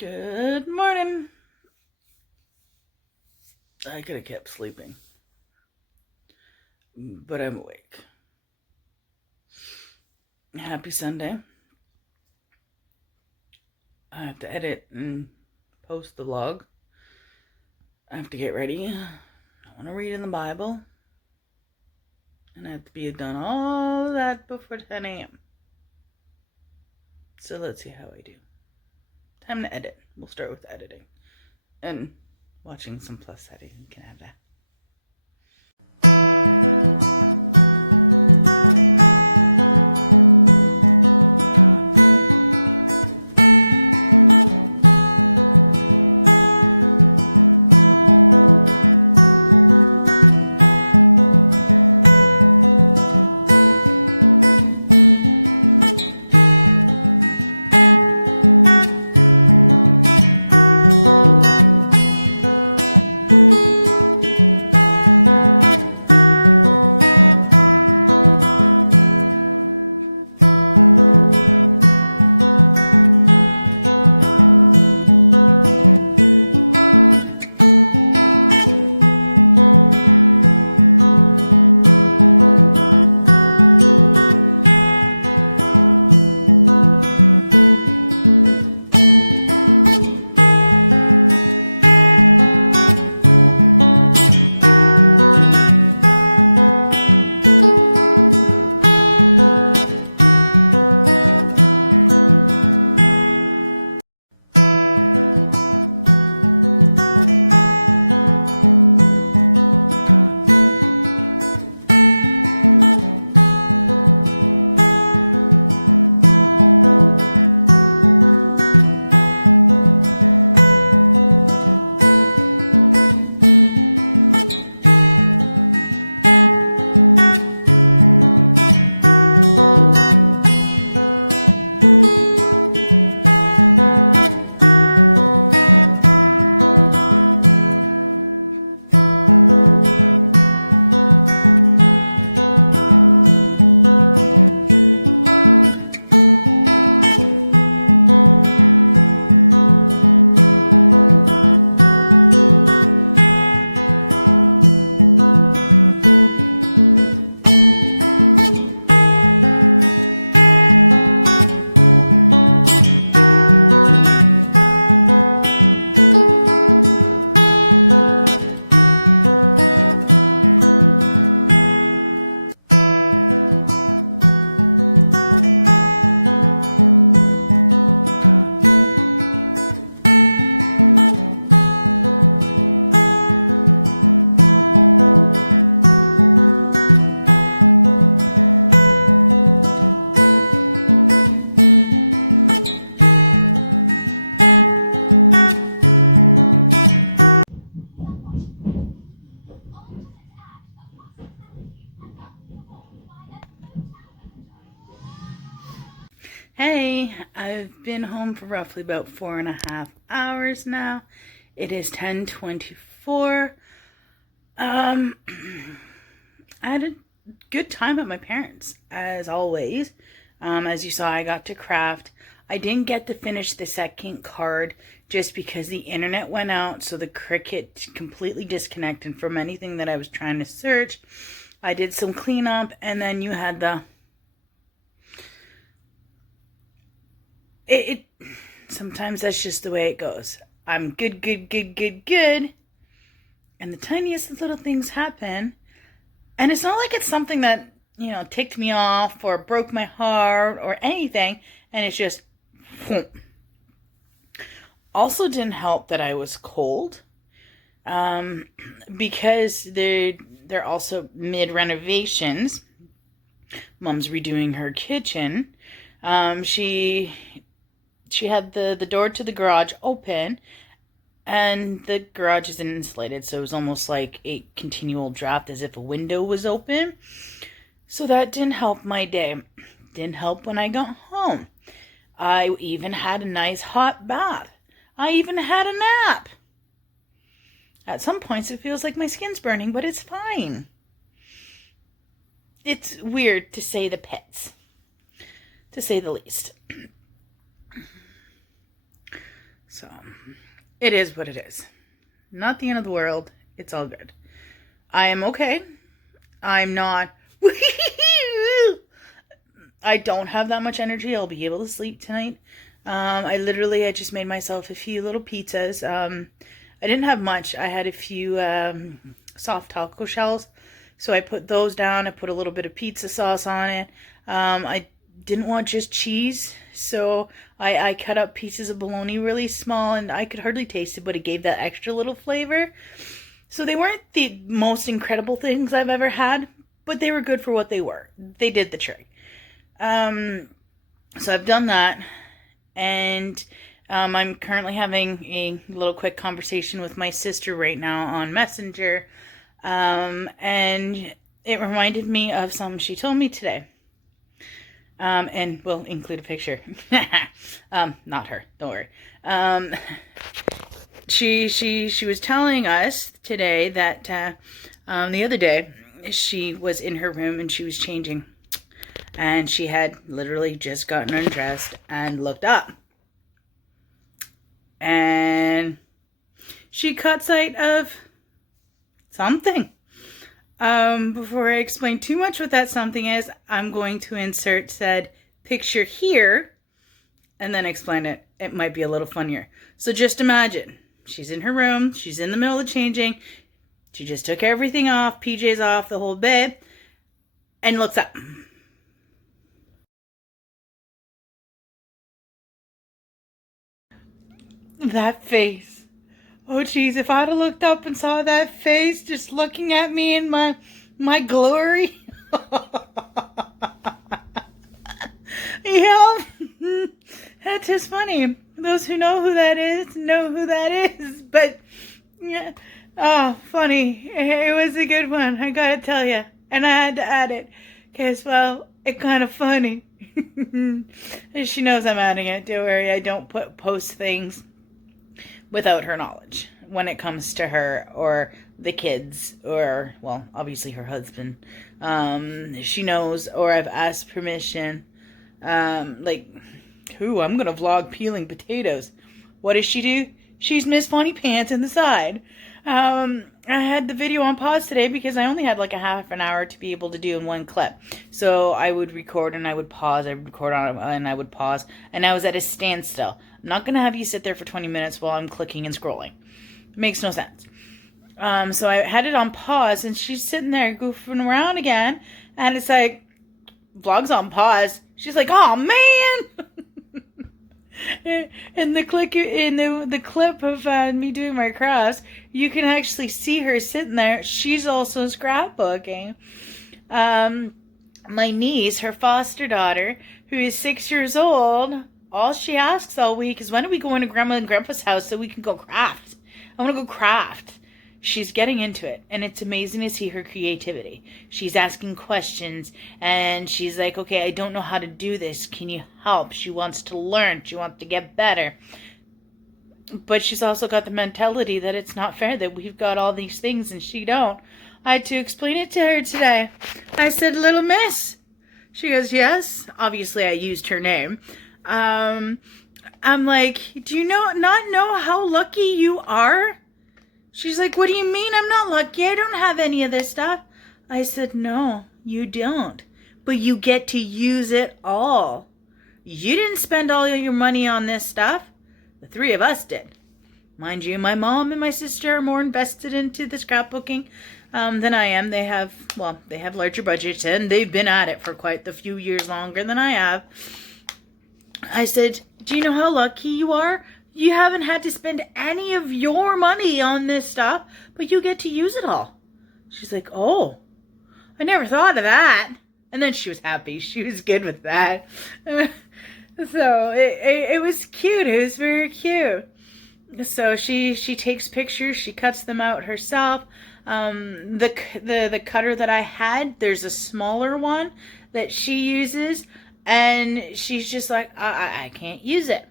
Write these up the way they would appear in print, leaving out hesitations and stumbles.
Good morning. I could have kept sleeping, but I'm awake. Happy Sunday. I have to edit and post the log. I have to get ready. I want to read in the Bible. And I have to be done all that before 10 a.m. So let's see how I do. Time to edit. We'll start with editing. And watching some Plus Setting in Canada. Hey, I've been home for roughly about 4.5 hours now. It is 10:24. I had a good time at my parents', as always. As you saw, I got to craft. I didn't get to finish the second card just because the internet went out, so the Cricut completely disconnected from anything that I was trying to search. I did some cleanup, and then you had the... Sometimes that's just the way it goes. I'm good. And the tiniest little things happen. And it's not like it's something that, ticked me off or broke my heart or anything. And it's just... Also didn't help that I was cold. Because they're also mid-renovations. Mom's redoing her kitchen. She had the door to the garage open, and the garage isn't insulated, so it was almost like a continual draft as if a window was open. So that didn't help my day. Didn't help when I got home. I even had a nice hot bath. I even had a nap. At some points it feels like my skin's burning, but it's fine. It's weird to say the pets, to say the least. So, it is what it is. Not the end of the world. It's all good. I am okay. I'm not... I don't have that much energy. I'll be able to sleep tonight. I just made myself a few little pizzas. I didn't have much. I had a few soft taco shells. So I put those down. I put a little bit of pizza sauce on it. I didn't want just cheese. So I cut up pieces of bologna really small, and I could hardly taste it, but it gave that extra little flavor. So they weren't the most incredible things I've ever had, but they were good for what they were. They did the trick. So I've done that, and I'm currently having a little quick conversation with my sister right now on Messenger, and it reminded me of something she told me today. And we'll include a picture. Not her, don't worry. She was telling us today that the other day she was in her room and she was changing, and she had literally just gotten undressed and looked up, and she caught sight of something. Before I explain too much what that something is, I'm going to insert said picture here and then explain it. It might be a little funnier. So just imagine, she's in her room, she's in the middle of changing, she just took everything off, PJs off, the whole bed, and looks up. That face. Oh, geez, if I'd have looked up and saw that face just looking at me in my glory. Yeah, that's just funny. Those who know who that is know who that is. But, yeah, oh, funny. It was a good one, I gotta tell you. And I had to add it, because, well, it's kind of funny. She knows I'm adding it. Don't worry, I don't post things without her knowledge when it comes to her or the kids or, well, obviously her husband. She knows, or I've asked permission. I'm gonna vlog peeling potatoes. What does she do? She's Miss Funny Pants in the side. I had the video on pause today because I only had like a half an hour to be able to do in one clip. So I would record and I would pause. I would record on it and I would pause. And I was at a standstill. I'm not going to have you sit there for 20 minutes while I'm clicking and scrolling. It makes no sense. So I had it on pause, and she's sitting there goofing around again, and it's like, vlog's on pause. She's like, oh, man! In the clip of me doing my crafts, you can actually see her sitting there. She's also scrapbooking. My niece, her foster daughter, who is 6 years old, all she asks all week is, when are we going to Grandma and Grandpa's house so we can go craft? I want to go craft. She's getting into it, and it's amazing to see her creativity. She's asking questions, and she's like, okay, I don't know how to do this. Can you help? She wants to learn. She wants to get better. But she's also got the mentality that it's not fair that we've got all these things and she don't. I had to explain it to her today. I said, little miss. She goes, yes. Obviously, I used her name. I'm like, do you not know how lucky you are? She's like, what do you mean I'm not lucky? I don't have any of this stuff. I said, no, you don't. But you get to use it all. You didn't spend all your money on this stuff. The three of us did. Mind you, my mom and my sister are more invested into the scrapbooking than I am. They have larger budgets, and they've been at it for quite a few years longer than I have. I said, do you know how lucky you are? You haven't had to spend any of your money on this stuff, but you get to use it all. She's like, oh, I never thought of that. And then she was happy. She was good with that. So it was cute. It was very cute. So she takes pictures. She cuts them out herself. The cutter that I had, there's a smaller one that she uses. And she's just like, I can't use it.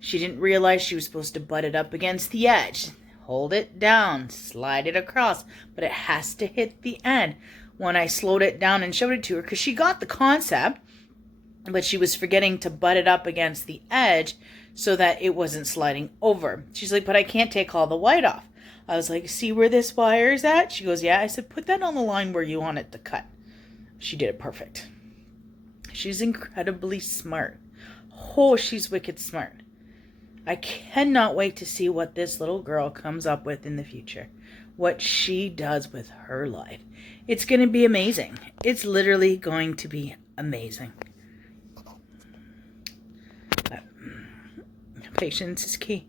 She didn't realize she was supposed to butt it up against the edge. Hold it down. Slide it across. But it has to hit the end. When I slowed it down and showed it to her, because she got the concept, but she was forgetting to butt it up against the edge. so that it wasn't sliding over. She's like, but I can't take all the white off. I was like, see where this wire is at? She goes, yeah. I said, put that on the line where you want it to cut. She did it perfect. She's incredibly smart. Oh, she's wicked smart. I cannot wait to see what this little girl comes up with in the future. What she does with her life. It's going to be amazing. It's literally going to be amazing. Patience is key.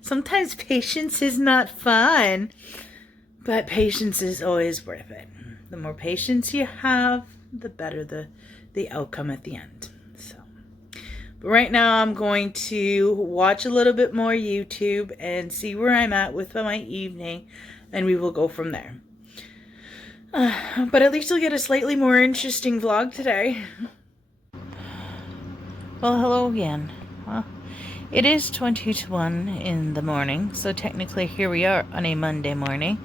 Sometimes patience is not fun, but patience is always worth it. The more patience you have, the better the outcome at the end. So, but right now I'm going to watch a little bit more YouTube and see where I'm at with my evening, and we will go from there. But at least you'll get a slightly more interesting vlog today. Well, hello again. It is 20 to 1 in the morning, so technically here we are on a Monday morning,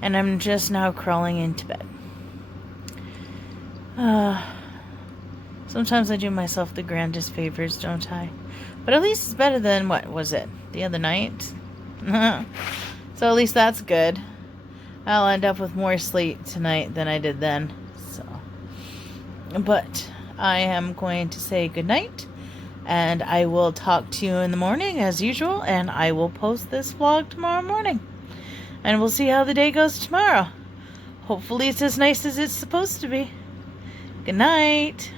and I'm just now crawling into bed. Sometimes I do myself the grandest favors, don't I? But at least it's better than, what was it, the other night? So at least that's good. I'll end up with more sleep tonight than I did then. So, but I am going to say goodnight. And I will talk to you in the morning as usual, and I will post this vlog tomorrow morning. And we'll see how the day goes tomorrow. Hopefully it's as nice as it's supposed to be. Good night.